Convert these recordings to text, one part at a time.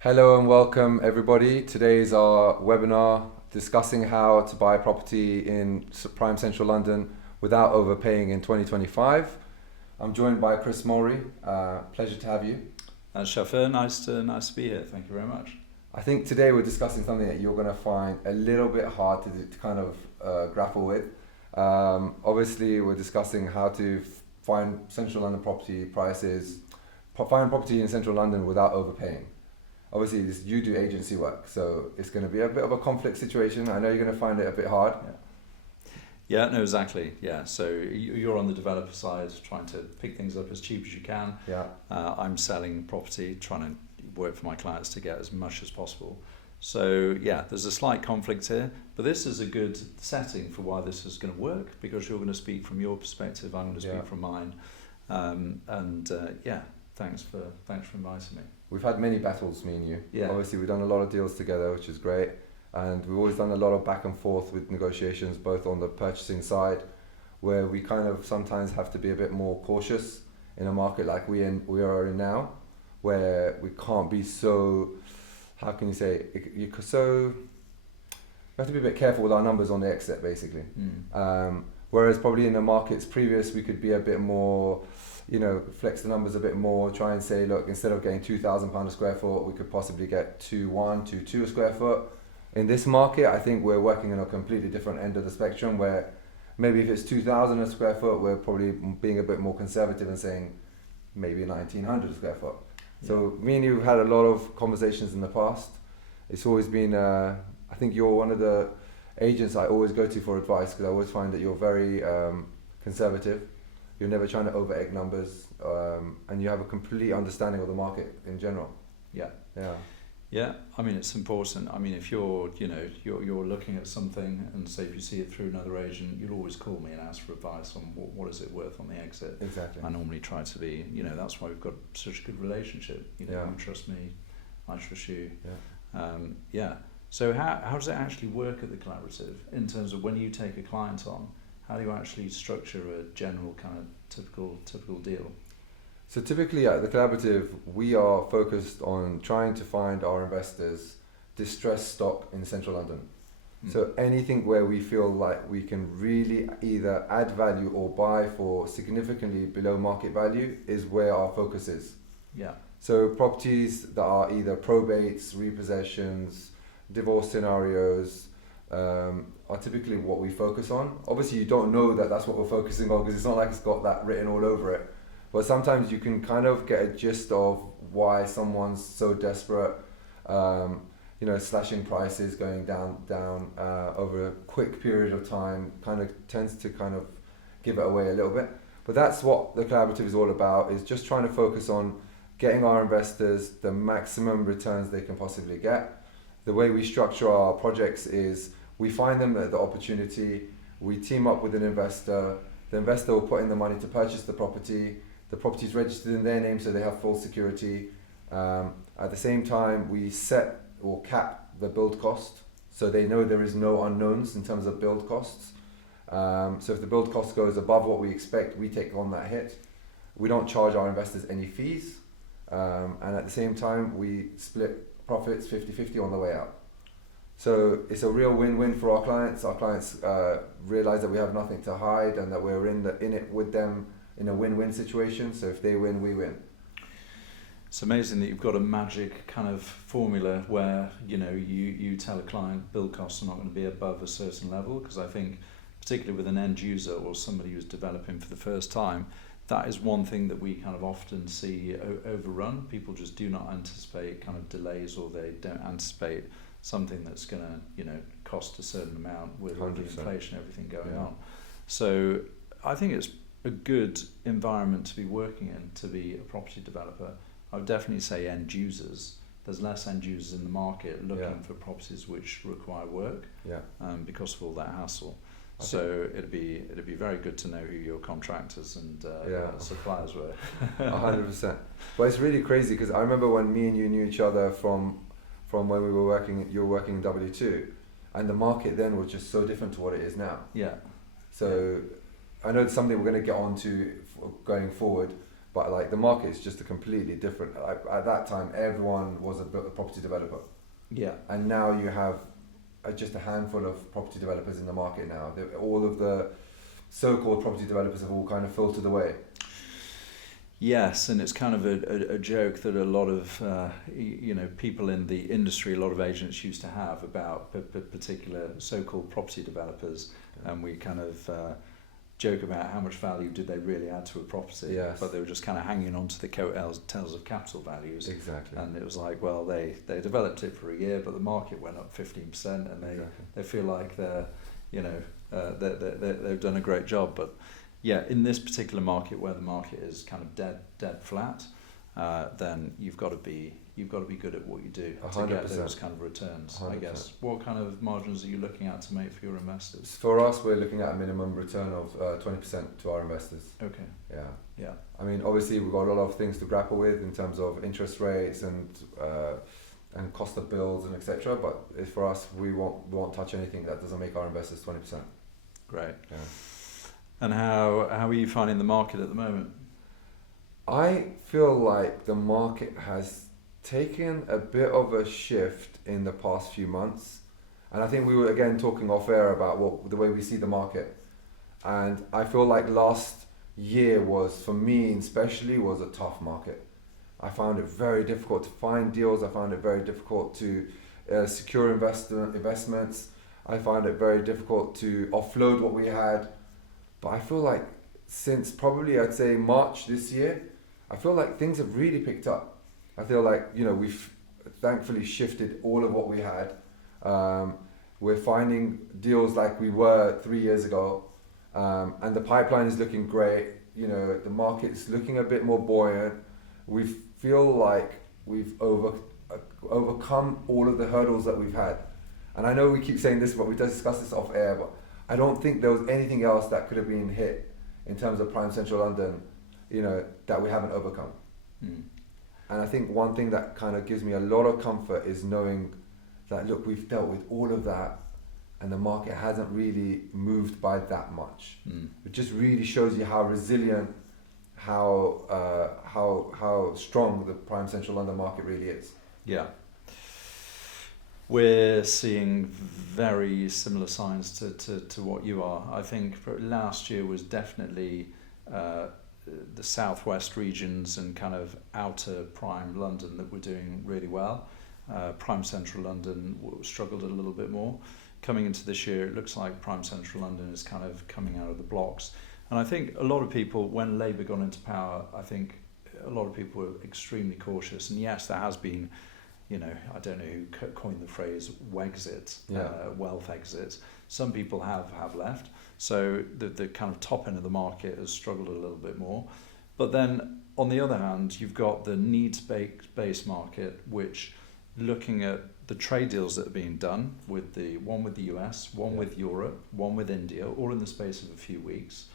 Hello and welcome everybody. Today is our webinar discussing how to buy a property in prime central London without overpaying in 2025. I'm joined by Chris Mowry. Pleasure to have you. Shafir, nice to be here. Thank you very much. I think today we're discussing something that you're going to find a little bit hard to kind of grapple with. Obviously, we're discussing how to find central London property prices, find property in central London without overpaying. Obviously, you do agency work, so it's going to be a bit of a conflict situation. I know you're going to find it a bit hard. Yeah, no, exactly. Yeah, so you're on the developer side, trying to pick things up as cheap as you can. Yeah. I'm selling property, trying to work for my clients to get as much as possible. So yeah, there's a slight conflict here, but this is a good setting for why this is going to work, because you're going to speak from your perspective, I'm going to speak from mine. Thanks for inviting me. We've had many battles, me and you. Yeah. Obviously, we've done a lot of deals together, which is great. And we've always done a lot of back and forth with negotiations, both on the purchasing side, where we kind of sometimes have to be a bit more cautious in a market like we are in now, where we can't be so, how can you say, we have to be a bit careful with our numbers on the exit, basically. Whereas probably in the markets previous, we could be a bit more, flex the numbers a bit more, try and say, look, instead of getting £2,000 a square foot, we could possibly get 2,2 a square foot. In this market, I think we're working on a completely different end of the spectrum, where maybe if it's 2,000 a square foot, we're probably being a bit more conservative and saying maybe 1,900 a square foot. Yeah. So me and you have had a lot of conversations in the past. It's always been, I think you're one of the agents I always go to for advice, because I always find that you're very conservative. You're never trying to over egg numbers, and you have a complete understanding of the market in general. Yeah, I mean, it's important. I mean, if you're looking at something, and say if you see it through another agent, you'll always call me and ask for advice on what is it worth on the exit. Exactly. I normally try to be, that's why we've got such a good relationship. You trust me, I trust you. Yeah. So how does it actually work at the collaborative in terms of when you take a client on? How do you actually structure a general kind of typical deal? So typically at the collaborative, we are focused on trying to find our investors distressed stock in central London. So anything where we feel like we can really either add value or buy for significantly below market value is where our focus is. Yeah. So properties that are either probates, repossessions, divorce scenarios, are typically what we focus on. Obviously, you don't know that that's what we're focusing on, because it's not like it's got that written all over it. But sometimes you can kind of get a gist of why someone's so desperate. Slashing prices, going down over a quick period of time, kind of tends to kind of give it away a little bit. But that's what the collaborative is all about, is just trying to focus on getting our investors the maximum returns they can possibly get. The way we structure our projects is we find them at the opportunity, we team up with an investor, the investor will put in the money to purchase the property is registered in their name so they have full security. At the same time, we set or cap the build cost, so they know there is no unknowns in terms of build costs. So if the build cost goes above what we expect, we take on that hit. We don't charge our investors any fees, and at the same time, we split profits 50-50 on the way out. So it's a real win-win for our clients. Our clients realize that we have nothing to hide and that we're in it with them in a win-win situation. So if they win, we win. It's amazing that you've got a magic kind of formula where you tell a client build costs are not going to be above a certain level, because I think particularly with an end user or somebody who's developing for the first time, that is one thing that we kind of often see overrun. People just do not anticipate kind of delays, or they don't anticipate something that's going to cost a certain amount with all the inflation, everything going on. So I think it's a good environment to be working in, to be a property developer. I would definitely say end users. There's less end users in the market looking for properties which require work because of all that hassle. So it'd be very good to know who your contractors and suppliers were. 100%. But it's really crazy, because I remember when me and you knew each other from when we were working. You were working in W2, and the market then was just so different to what it is now. Yeah. So I know it's something we're going to get on to going forward, But like the market is just a completely different. At that time, everyone was a property developer, Yeah. and now you have just a handful of property developers in the market now. All of the so-called property developers have all kind of filtered away. Yes, and it's kind of a joke that a lot of people in the industry, a lot of agents used to have about particular so-called property developers, and we kind of joke about how much value did they really add to a property, Yes. but they were just kind of hanging on to the coattails of capital values. Exactly. And it was like, well, they developed it for a year, but the market went up 15%, and they feel like they've done a great job. But yeah, in this particular market where the market is kind of dead flat, then you've got to be good at what you do to get 100%. those kind of returns. 100%. I guess. What kind of margins are you looking at to make for your investors? For us, we're looking at a minimum return of 20% to our investors. Okay. Yeah. I mean, obviously, we've got a lot of things to grapple with in terms of interest rates and cost of bills and etc. But for us, we won't touch anything that doesn't make our investors 20%. Great. Yeah. And how are you finding the market at the moment? I feel like the market has taken a bit of a shift in the past few months, and I think we were again talking off air about the way we see the market, and I feel like last year was, for me especially, was a tough market. I found it very difficult to find deals. I found it very difficult to secure investments. I found it very difficult to offload what we had. But I feel like since probably I'd say March this year, I feel like things have really picked up. I feel like, we've thankfully shifted all of what we had. We're finding deals like we were 3 years ago, and the pipeline is looking great. The market's looking a bit more buoyant. We feel like we've overcome all of the hurdles that we've had. And I know we keep saying this, but we discussed this off air, but I don't think there was anything else that could have been hit in terms of prime central London, that we haven't overcome. Mm. And I think one thing that kind of gives me a lot of comfort is knowing that, look, we've dealt with all of that and the market hasn't really moved by that much. Mm. It just really shows you how resilient, how strong the prime central London market really is. Yeah. We're seeing very similar signs to what you are. I think last year was definitely the southwest regions and kind of outer prime London that were doing really well. Prime central London struggled a little bit more. Coming into this year, it looks like prime central London is kind of coming out of the blocks. And I think a lot of people, when Labour got into power, I think a lot of people were extremely cautious. And yes, there has been, I don't know who coined the phrase Wexit, wealth exit. Some people have left. So the kind of top end of the market has struggled a little bit more. But then on the other hand, you've got the needs-based market, which, looking at the trade deals that are being done with one with the US, one with Europe, one with India, all in the space of a few weeks.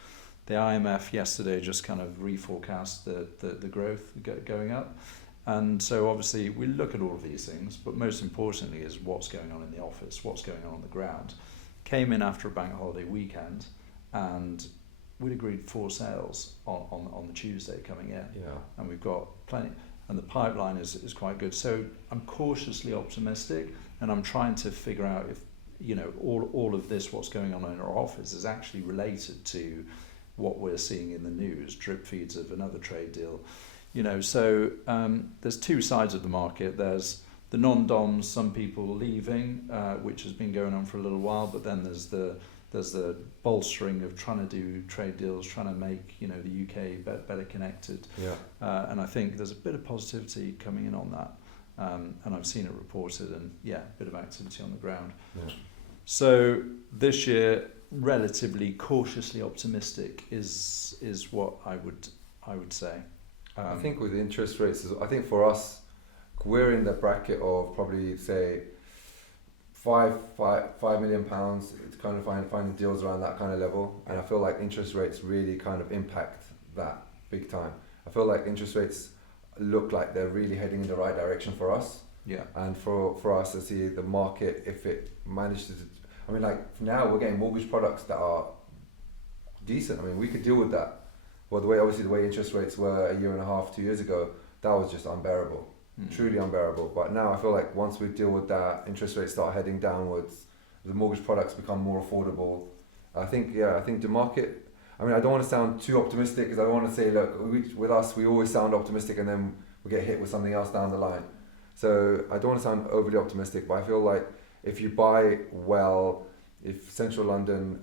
The IMF yesterday just kind of reforecast the growth going up. And so obviously we look at all of these things, but most importantly is what's going on in the office, what's going on the ground. Came in after a bank holiday weekend, and we'd agreed 4 sales on the Tuesday coming in. Yeah. And we've got plenty, and the pipeline is quite good. So I'm cautiously optimistic, and I'm trying to figure out if, all of this, what's going on in our office, is actually related to what we're seeing in the news, drip feeds of another trade deal. So there's 2 sides of the market. There's the non-DOMs, some people leaving, which has been going on for a little while, but then there's the bolstering of trying to do trade deals, trying to make the UK better connected. Yeah. And I think there's a bit of positivity coming in on that, and I've seen it reported, and a bit of activity on the ground. Yeah. So this year, relatively cautiously optimistic is what I would say. I think with interest rates, I think for us, we're in the bracket of probably say £5 million. It's kind of finding deals around that kind of level, and I feel like interest rates really kind of impact that big time. I feel like interest rates look like they're really heading in the right direction for us. Yeah. And for us to see the market, if it manages to, I mean, like now we're getting mortgage products that are decent. I mean, we could deal with that. But the way interest rates were a year and a half, 2 years ago, that was just unbearable, truly unbearable. But now I feel like once we deal with that, interest rates start heading downwards, the mortgage products become more affordable. I think the market, I mean, I don't want to sound too optimistic because I don't want to say, look, with us, we always sound optimistic and then we get hit with something else down the line. So I don't want to sound overly optimistic, but I feel like if you buy well, if central London,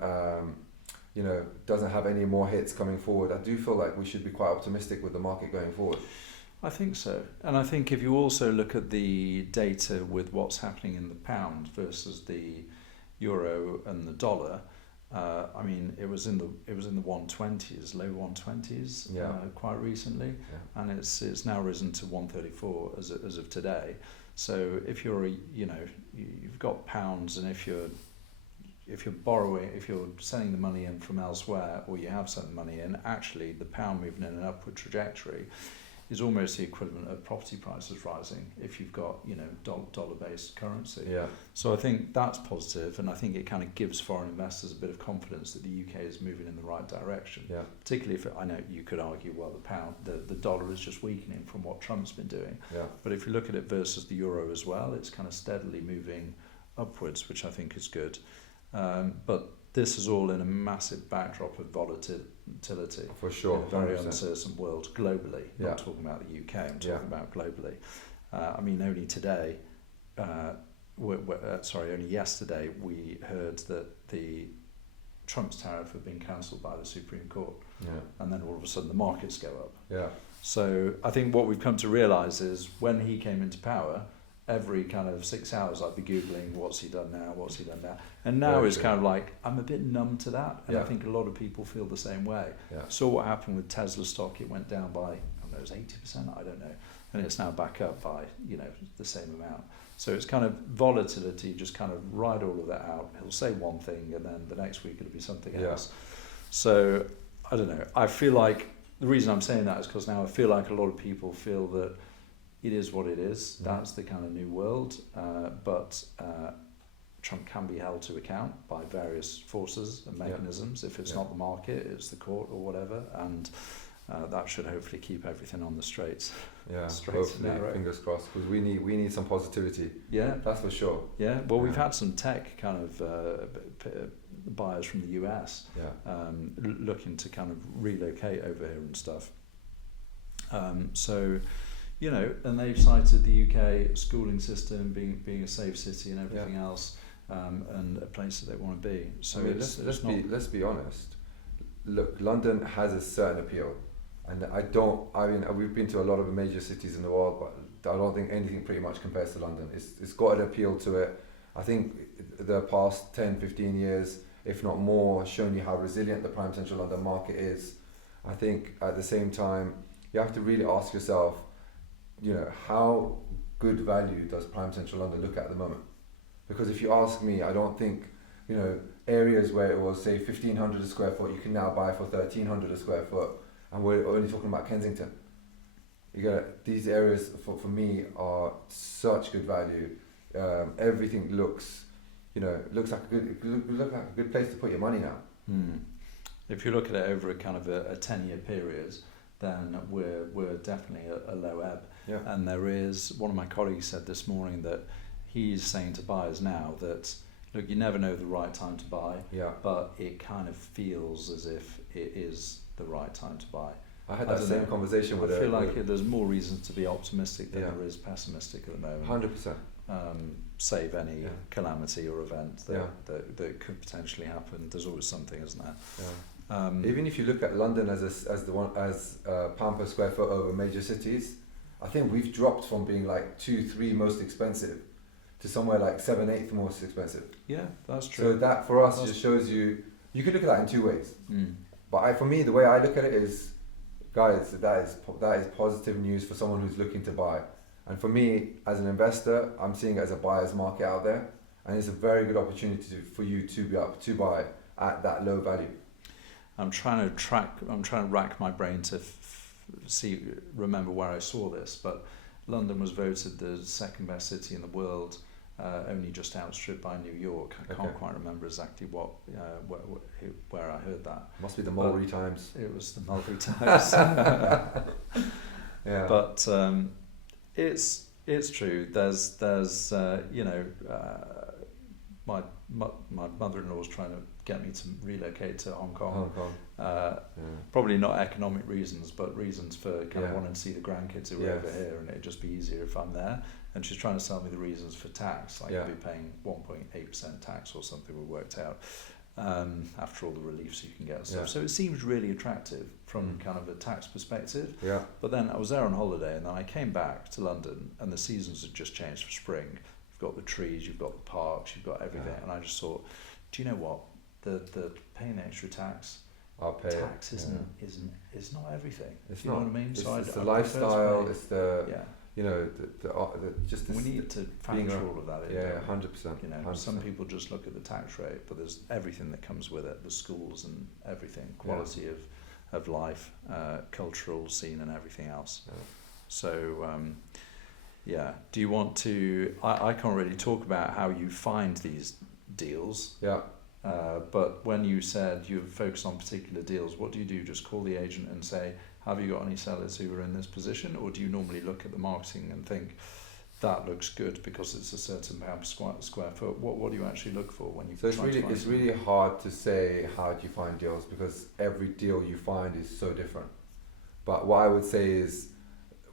doesn't have any more hits coming forward, I do feel like we should be quite optimistic with the market going forward. I think so. And I think if you also look at the data with what's happening in the pound versus the euro and the dollar, I mean, it was in the 120s, low 120s, quite recently, and it's now risen to 134 as of today. So if you've got pounds, and if you're borrowing, if you're sending the money in from elsewhere, or you have sent the money in, actually the pound moving in an upward trajectory is almost the equivalent of property prices rising if you've got dollar-based currency. Yeah. So I think that's positive, and I think it kind of gives foreign investors a bit of confidence that the UK is moving in the right direction. Yeah. Particularly if I know you could argue, well, the dollar is just weakening from what Trump's been doing. Yeah. But if you look at it versus the euro as well, it's kind of steadily moving upwards, which I think is good. But this is all in a massive backdrop of volatility. For sure. In a very 100%. uncertain world globally. I'm not talking about the UK, I'm talking about globally. I mean, only today, only yesterday, we heard that the Trump's tariff had been cancelled by the Supreme Court. Yeah. And then all of a sudden the markets go up. Yeah. So I think what we've come to realise is when he came into power, every kind of 6 hours I'd be Googling what's he done now, and now it's kind of like I'm a bit numb to that, and I think a lot of people feel the same way. Saw what happened with Tesla stock. It went down by, I don't know, it was 80%, I don't know, and it's now back up by the same amount. So it's kind of volatility, just kind of ride all of that out. He'll say one thing and then the next week it'll be something else. So I don't know, I feel like the reason I'm saying that is because now I feel like a lot of people feel that it is what it is. That's the kind of new world. But Trump can be held to account by various forces and mechanisms. If it's not the market, it's the court or whatever. And that should hopefully keep everything on the straights. Yeah, straight hopefully, fingers crossed, because we need some positivity. Yeah. That's for sure. Yeah, well, we've had some tech kind of buyers from the US looking to kind of relocate over here and stuff. And they've cited the UK schooling system being a safe city and everything else, and a place that they want to be. So I mean, let's be honest. Look, London has a certain appeal, and we've been to a lot of the major cities in the world, but I don't think anything pretty much compares to London. It's got an appeal to it. I think the past 10, 15 years, if not more, has shown you how resilient the prime central London market is. I think at the same time, you have to really ask yourself, how good value does prime central London look at the moment? Because if you ask me, I don't think, areas where it was say 1,500 a square foot, you can now buy for 1,300 a square foot, and we're only talking about Kensington. These areas for me are such good value. Everything looks like a good place to put your money now. If you look at it over a kind of a 10-year period, then we're definitely a low ebb. Yeah. And there is, one of my colleagues said this morning that he's saying to buyers now that, look, you never know the right time to buy, but it kind of feels as if it is the right time to buy. I had that same conversation with I feel like there's more reasons to be optimistic than there is pessimistic at the moment. 100%. Save any calamity or event that could potentially happen. There's always something, isn't there? Yeah. Even if you look at London as pound per square foot over major cities, I think we've dropped from being like 2-3 most expensive to somewhere like 7-8 most expensive. Yeah, that's true. So that for us just shows you could look at that in two ways. But for me, the way I look at it is, guys, that is positive news for someone who's looking to buy. And for me, as an investor, I'm seeing it as a buyer's market out there, and it's a very good opportunity for you to buy at that low value. I'm trying to rack my brain to remember where I saw this, but London was voted the second best city in the world only just outstripped by New York. I can't quite remember exactly where I heard that. Must be the Mulberry Times. It was the Mulberry Times. Yeah. But it's true. There's my mother-in-law was trying to get me to relocate to Hong Kong. Probably not economic reasons, but reasons for kind of wanting to see the grandkids who are over here, and it'd just be easier if I'm there. And she's trying to sell me the reasons for tax, like you'll be paying 1.8% tax or something we worked out, after all the reliefs you can get and stuff. So it seems really attractive from kind of a tax perspective. Yeah. But then I was there on holiday, and then I came back to London, and the seasons had just changed for spring. You've got the trees, you've got the parks, you've got everything, and I just thought, do you know what? The paying extra tax. I'll pay tax is not everything. It's you not. know what I mean? It's, so it's I the lifestyle. It's the we need to factor all of that in. 100%. You know, 100%. some people just look at the tax rate, but there's everything that comes with it: the schools and everything, quality of life, cultural scene, and everything else. Yeah. So, do you want to? I can't really talk about how you find these deals. Yeah. But when you said you focus on particular deals, what do you do? Just call the agent and say, have you got any sellers who are in this position? Or do you normally look at the marketing and think, that looks good because it's a certain pound per square foot? What do you actually look for when you So it's really hard to say how do you find deals, because every deal you find is so different. But what I would say is,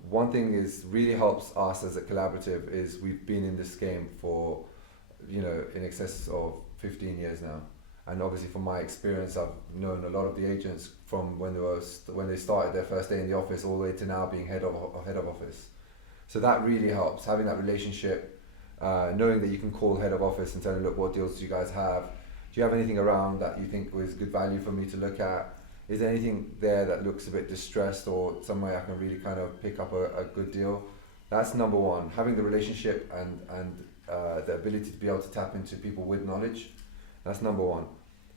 one thing is really helps us as a collaborative is we've been in this game for, in excess of 15 years now, and obviously from my experience I've known a lot of the agents from when they started their first day in the office all the way to now being head of office. So that really helps, having that relationship, knowing that you can call head of office and tell them, look, what deals do you guys have? Do you have anything around that you think was good value for me to look at? Is there anything there that looks a bit distressed or some way I can really kind of pick up a good deal? That's number one, having the relationship and the ability to be able to tap into people with knowledge. That's number one.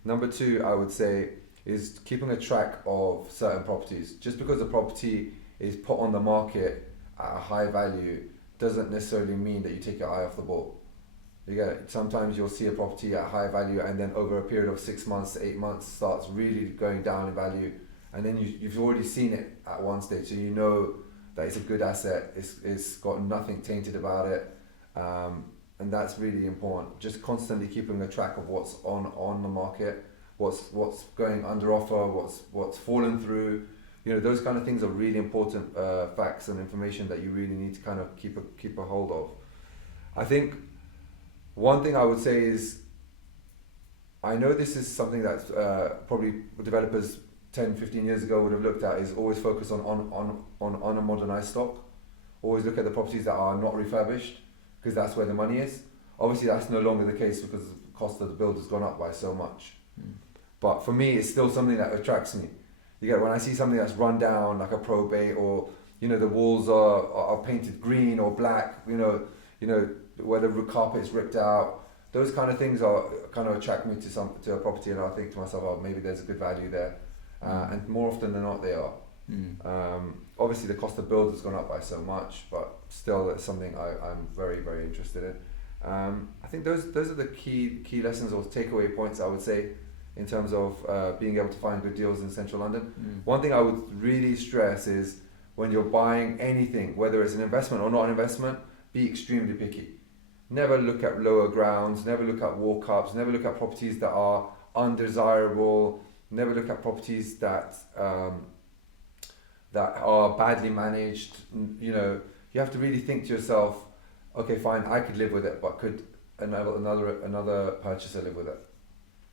Number two, I would say, is keeping a track of certain properties. Just because a property is put on the market at a high value doesn't necessarily mean that you take your eye off the ball. Sometimes you'll see a property at high value and then over a period of 6 months, 8 months starts really going down in value, and then you've already seen it at one stage, so you know that it's a good asset, it's got nothing tainted about it. And that's really important. Just constantly keeping a track of what's on the market, what's going under offer, what's fallen through. Those kind of things are really important facts and information that you really need to kind of keep a hold of. I think one thing I would say is, I know this is something that probably developers 10, 15 years ago would have looked at, is always focus on a modernized stock. Always look at the properties that are not refurbished, because that's where the money is. Obviously that's no longer the case because the cost of the build has gone up by so much. But for me, it's still something that attracts me. When I see something that's run down, like a probate, or the walls are painted green or black, where the carpet is ripped out, those kind of things kind of attract me to a property, and I think to myself, oh, maybe there's a good value there. And more often than not, they are. Obviously the cost of build has gone up by so much, but still that's something I'm very, very interested in. I think those are the key lessons or takeaway points I would say in terms of being able to find good deals in central London. One thing I would really stress is, when you're buying anything, whether it's an investment or not an investment, be extremely picky. Never look at lower grounds, never look at walk-ups, never look at properties that are undesirable, never look at properties that are badly managed. You have to really think to yourself, okay, fine, I could live with it, but could another purchaser live with it?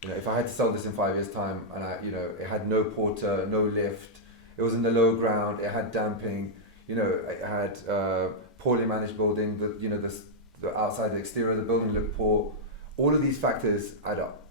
If I had to sell this in 5 years' time, and it had no porter, no lift, it was in the low ground, it had damping, it had poorly managed building, the outside, the exterior of the building looked poor. All of these factors add up.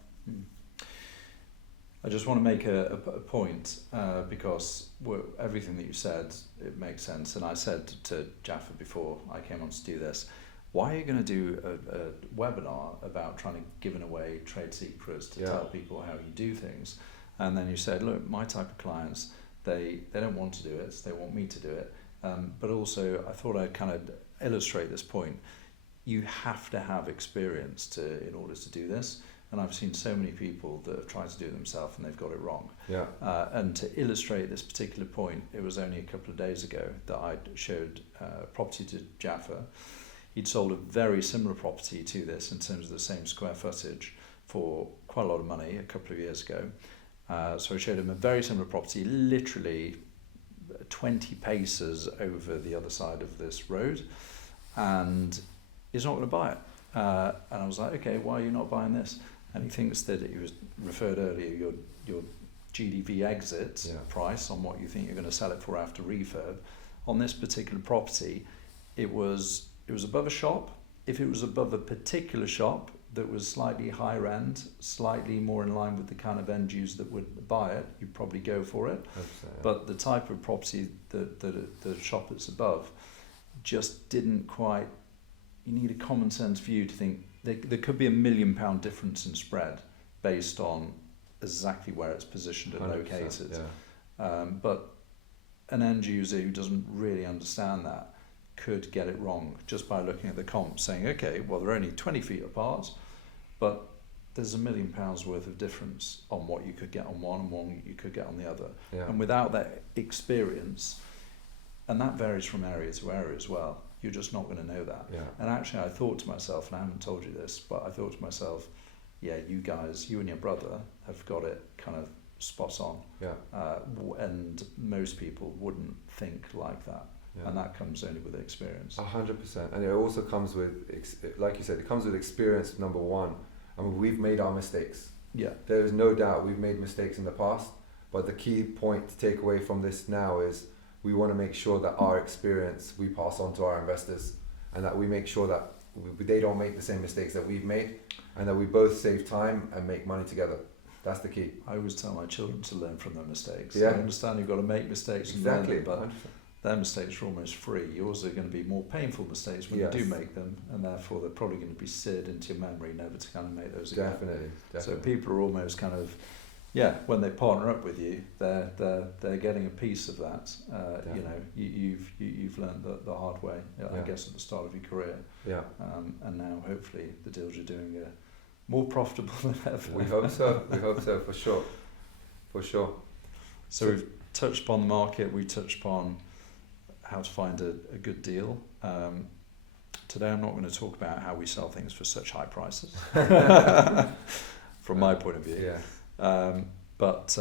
I just want to make a point, because everything that you said, it makes sense. And I said to Jaffa before I came on to do this, why are you going to do a webinar about trying to give away trade secrets to tell people how you do things? And then you said, look, my type of clients, they don't want to do it, they want me to do it. But also I thought I'd kind of illustrate this point. you have to have experience in order to do this. And I've seen so many people that have tried to do it themselves and they've got it wrong. Yeah. And to illustrate this particular point, it was only a couple of days ago that I showed property to Jaffa. He'd sold a very similar property to this in terms of the same square footage for quite a lot of money a couple of years ago. So I showed him a very similar property, literally 20 paces over the other side of this road, and he's not going to buy it. And I was like, okay, why are you not buying this? And he thinks that it was referred earlier, your GDV exit price on what you think you're going to sell it for after refurb. On this particular property, it was above a shop. If it was above a particular shop that was slightly higher end, slightly more in line with the kind of end user that would buy it, you'd probably go for it. But the type of property that the shop that's above just didn't quite. You need a common sense view to think there could be £1 million difference in spread based on exactly where it's positioned and located. But an end user who doesn't really understand that could get it wrong just by looking at the comp, saying, okay, well, they're only 20 feet apart, but there's £1 million worth of difference on what you could get on one and what you could get on the other. And without that experience, and that varies from area to area as well, you're just not going to know that. And actually, I thought to myself, and I haven't told you this, but I thought to myself, yeah, you guys, you and your brother have got it kind of spot on. And most people wouldn't think like that. And that comes only with experience. 100%. And it also comes with, like you said, it comes with experience, number one. I mean, we've made our mistakes. There is no doubt we've made mistakes in the past. But the key point to take away from this now is we want to make sure that our experience we pass on to our investors, and that we make sure that they don't make the same mistakes that we've made, and that we both save time and make money together. That's the key. I always tell my children to learn from their mistakes. I understand you've got to make mistakes and learn them, but 100%. Their mistakes are almost free. Yours are going to be more painful mistakes when you do make them, and therefore they're probably going to be seared into your memory, never to kind of make those again. Definitely. So people are almost kind of, when they partner up with you, they're getting a piece of that. You know, you've learned the hard way, I guess, at the start of your career. And now hopefully the deals you're doing are more profitable than ever. We hope so. We hope so, for sure. For sure. So we've touched upon the market. We touched upon how to find a good deal. Today I'm not going to talk about how we sell things for such high prices, from my point of view. But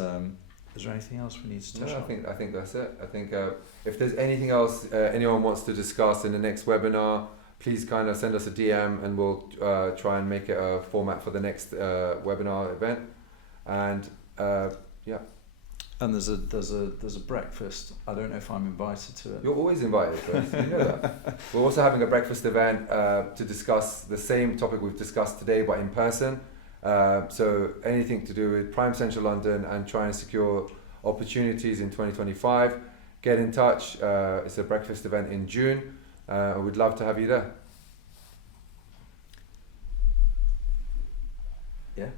is there anything else we need to touch on? I think that's it. I think if there's anything else anyone wants to discuss in the next webinar, please kind of send us a DM and we'll try and make it a format for the next webinar event. And And there's a breakfast. I don't know if I'm invited to it. You're always invited, Chris. You know that. We're also having a breakfast event to discuss the same topic we've discussed today, but in person. So anything to do with Prime Central London and trying to secure opportunities in 2025, get in touch. It's a breakfast event in June. We'd love to have you there. Yeah.